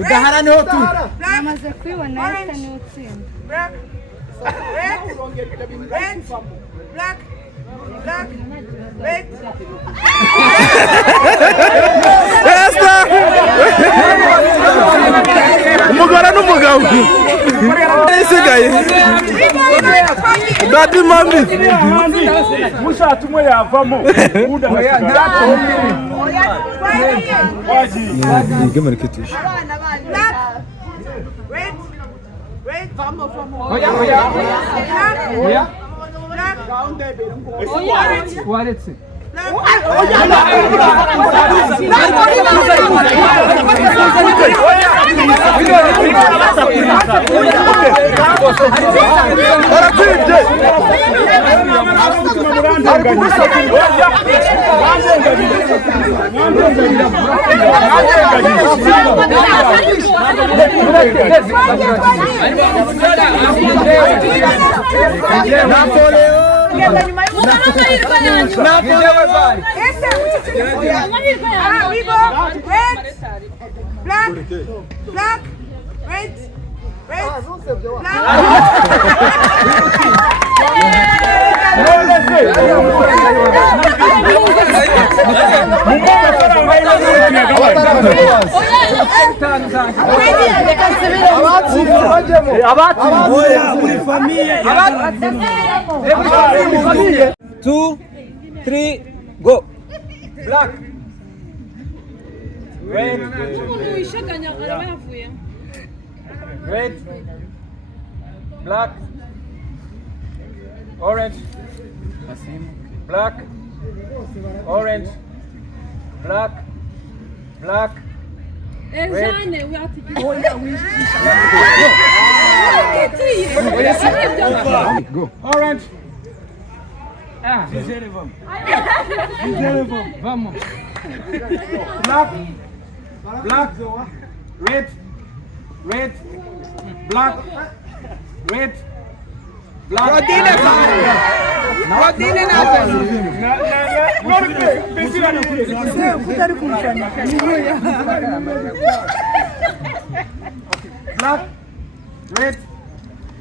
udaharaniho tu namaze kwibona yahita n'utsinda black red umugore n'umugabo isigaye dadi mami mushatse umwe yavamo waretse Two, three, go. Black. Red. Red. Black. Orange. Black. Orange. Black. Black. Go. Orange. Vamos. Black. Black. Red. Red. Black. Red. Black. Black. Red.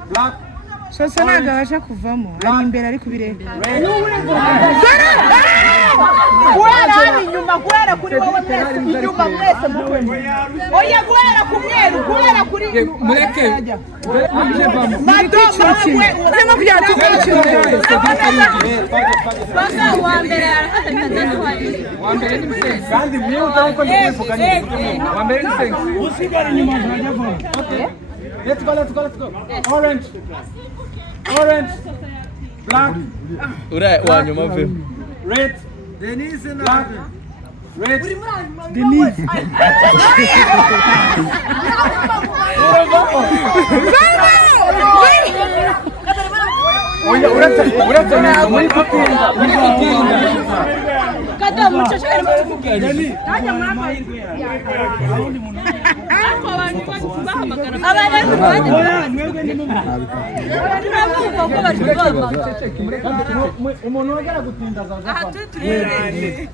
Black. Sasa nagabasha kuvamo ari imbere ari kubireba guhera inyuma guhera kuri wowe mwese inyuma mwese mukwe oya guhera ku mweru guhera kuri mureke madomo cyangwa kugira tukiciro basa wa mbere arafatanya wa mbere ni musenzi kandi mwibuka uko ndi kubivuga ni wa mbere ni musenzi usigara inyuma zajavamo let's go orange black ura wanyuma ve red Denise black red Denise oya uretse na muri kutinda kada mushashara mutubwira najya mwamahirwe ariko abantu bahamagara abantu bahamagara mwebwe ni mumwe umuntu wagera gutinda zaza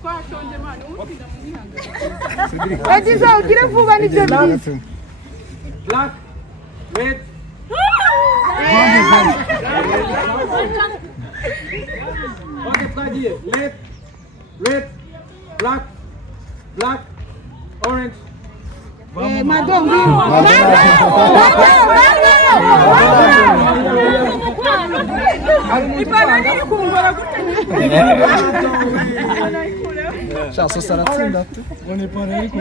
twashonje mani utinda mu mihanga agize ugire vuba nibyo byiza black red okay twagiye red black orange madongo ipana ni kungora sasa saratsinda tu one para iko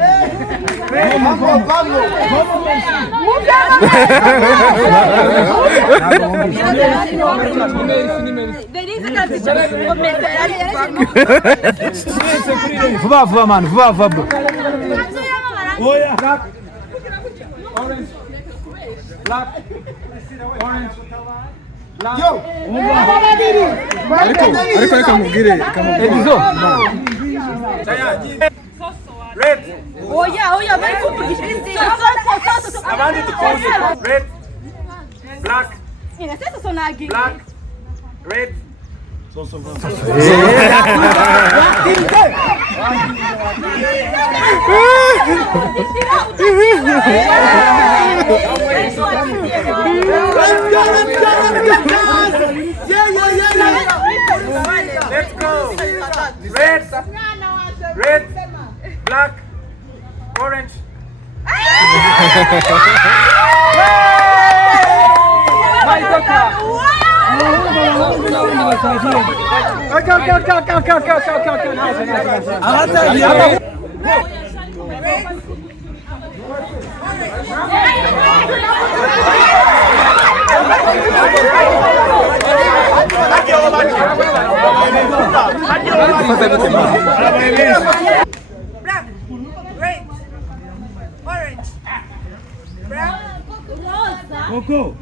vuba man vuba oya orange black orange ariko reka mubwire Edizo. Red. Oya, bari kuvugisha Abandi tukuzi. Red. Black. sasa sonagi. Black. Red. Let's go. Red. Red. Black. Orange. Black, red, orange, brown, Coco.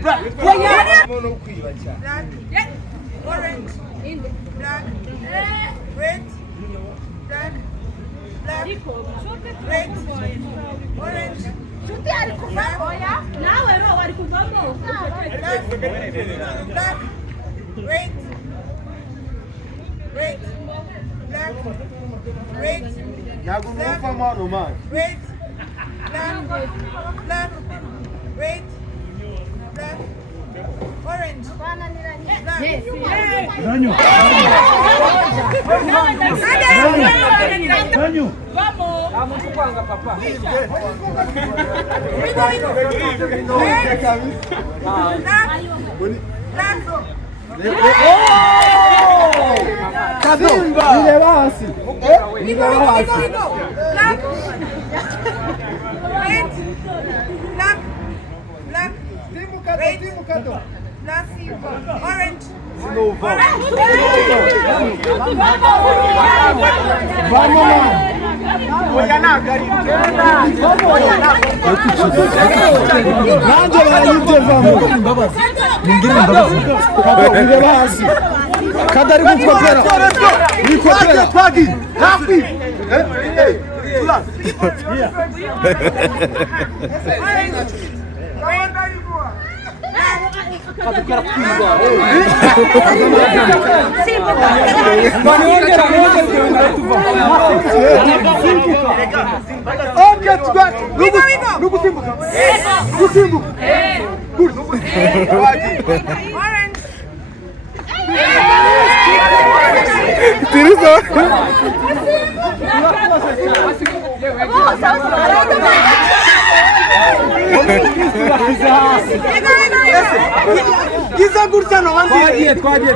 black, orange, black, red, black, red, orange. Chuti alikuvamo. Nawe roho alikuvamo. Black, red, red, black, red, black, red, black, red, black, orange, black. Orange. Giza gutya no bandi. Twagiye.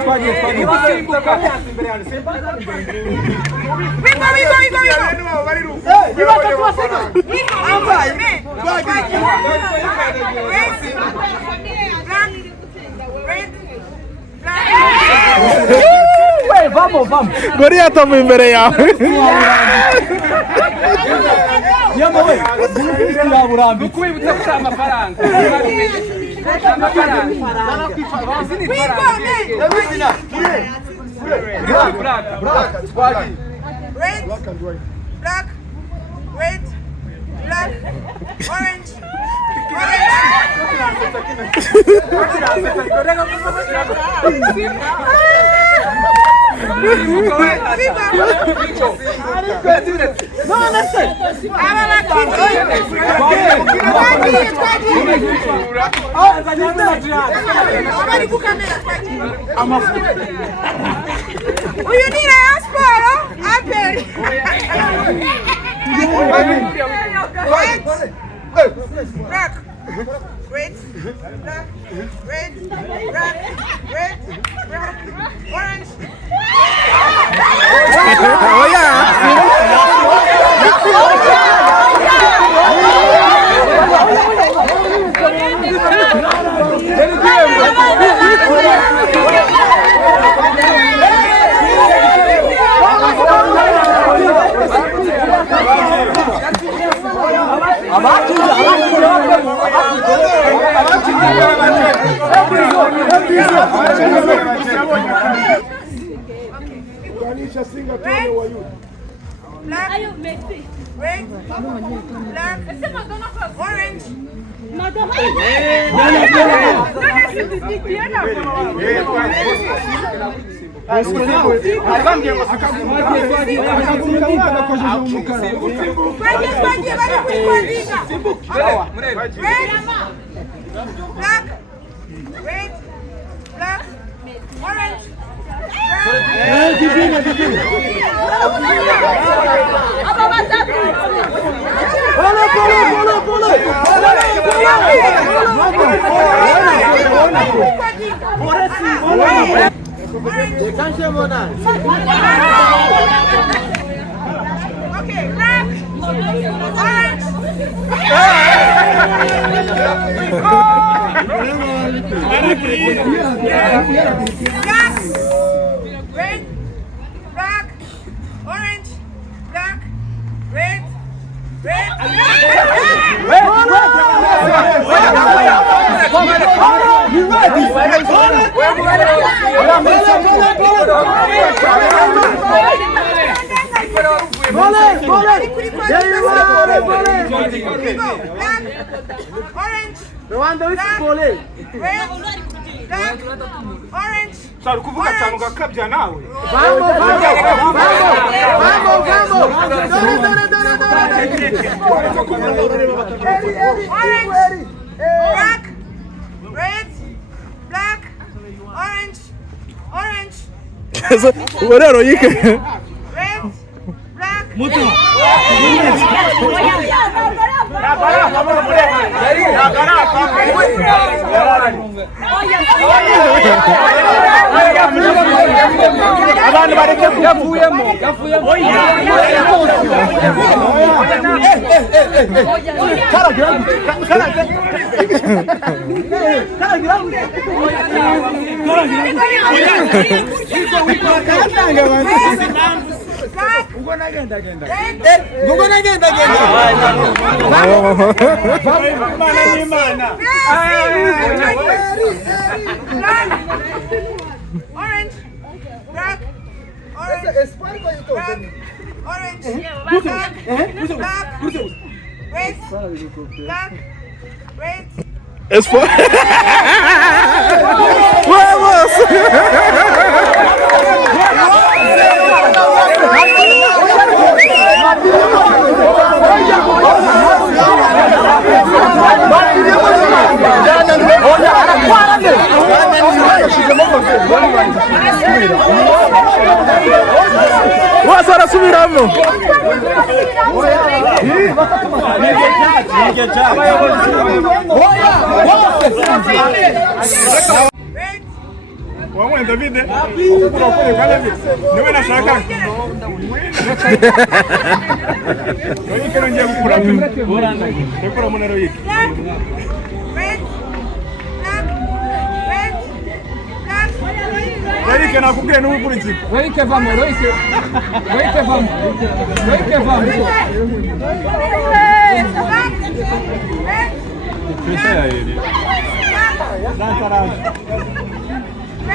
Vamos. Goria tá imbere yawe. Yama we. Bumvise yaburambi. Ukwibutsa ko amafaranga. Red, black, red, black, orange, black, red, black, red, black, red, black, orange. Oh Abati Black, red, black, orange. Black, red, black, orange. Okay, black, orange. Black, red, black, orange, black, red, red, Sari kuvuga cyane ugakabya nawe. black, red, black, orange, orange, Rero yike. red, black. Abantu bareke kuyavuyemo. Orange, black, orange, black, orange, black, red, black, red. Es for Vamos! What's up, subiramo? Vamos, David. Niwe nashaka. Noni kero ngiye gukura. Rekora munaro yiki. Red, black, red, black. Yarike nakubwiye n'ubukurikiye. Roike vamos.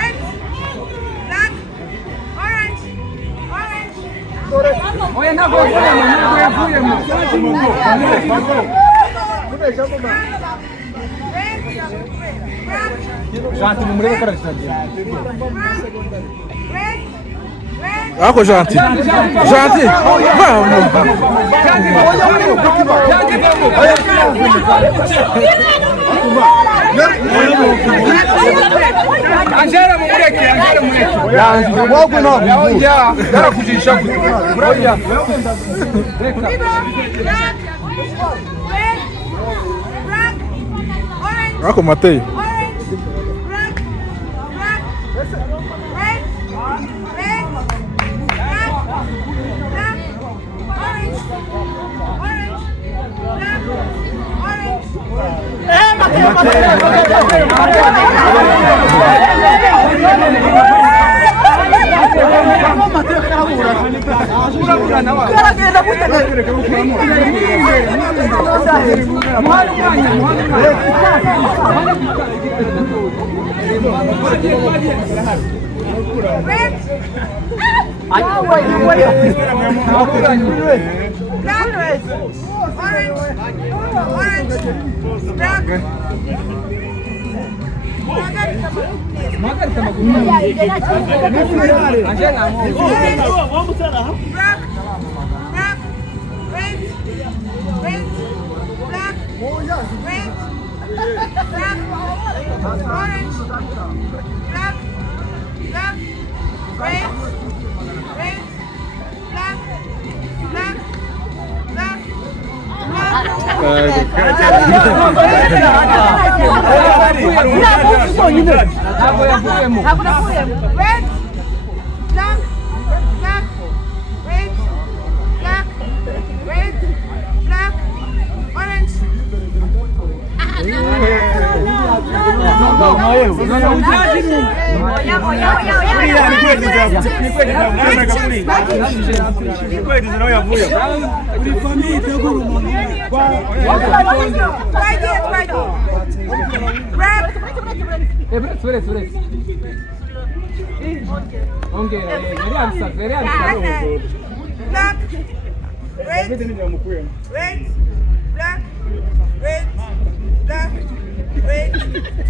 Red, black, orange, orange. Oya ntabwo yavuyemo. Janti mumurebe ko aragenda. Ako Janti. Janti. Vamos. Angela mumureke. Wogo no. Yarakujisha kuya. Reka. Ako Matei. Red. Black. Orange. Orange. Black. Muhagarika amaguru. Anje namo. Black. Black. Red. Red. Black. Red. Black. Orange. Black. Black. Red. Red. Black. Black. Black. Red, black, black, red, black, red, black, orange. Black, red, red, black, red, black, red, black, red, black,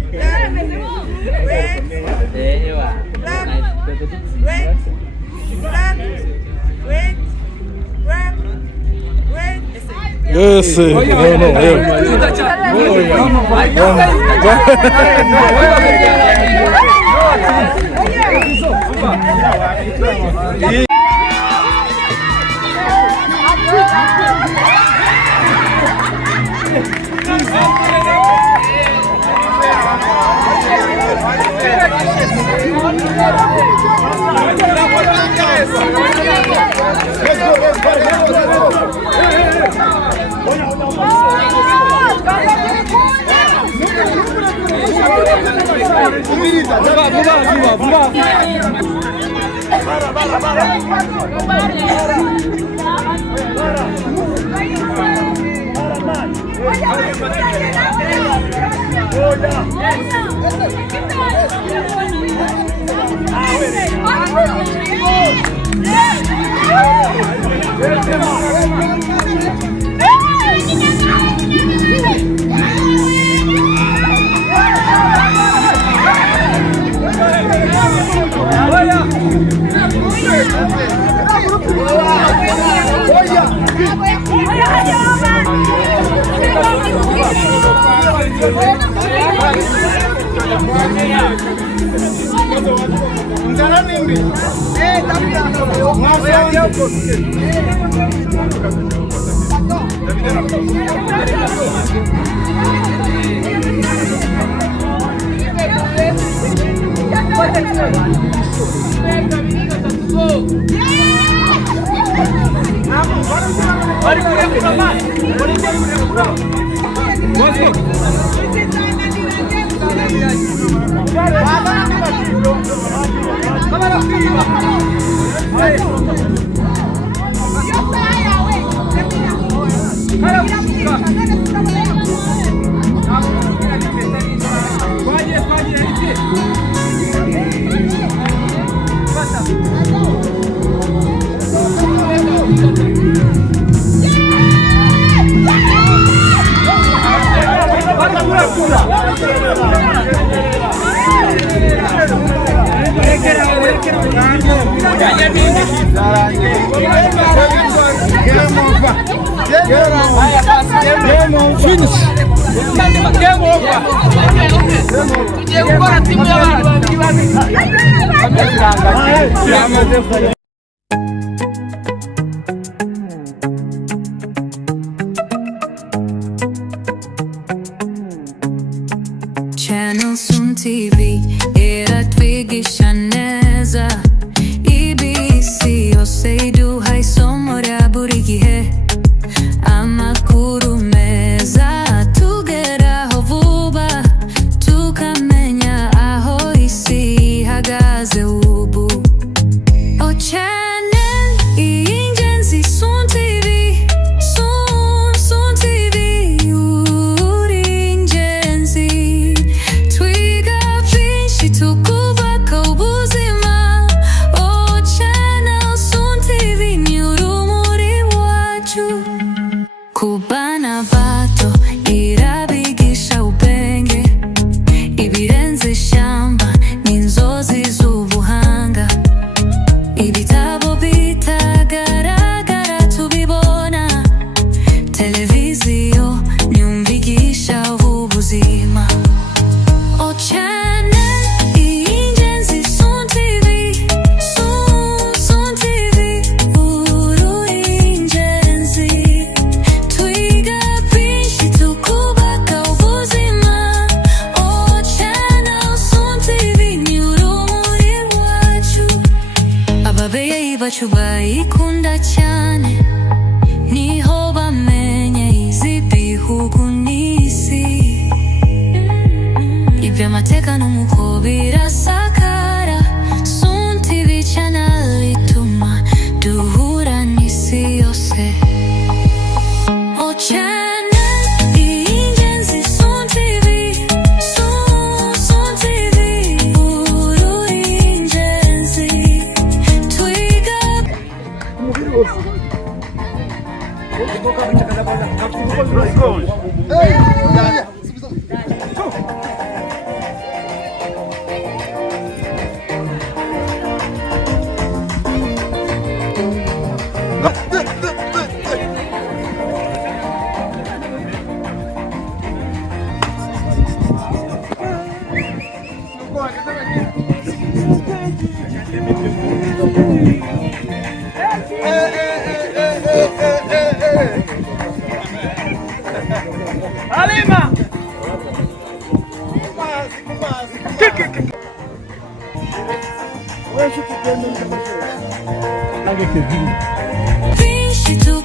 red, black, red, black, red. Yes, no. Channels on TV, era twigisha neza. IBC yose iduha isomo rya buri gihe. Amakuru meza tugeraho vuba, tukamenya aho isi ihagaze ubu. Oh channel y'ingenzi Sun TV, Sun TV uri ingenzi. Twiga byinshi tuku ababyeyi bacu bayikunda cyane, niho bamenye izi bihugu n'isi, iby'amateka n'umuko birasakara, Sun TV channel ituma duhura n'isi yose. Oh channel y'ingenzi Sun TV, Sun TV, uru ingenzi twiga. Alima! Vinci tu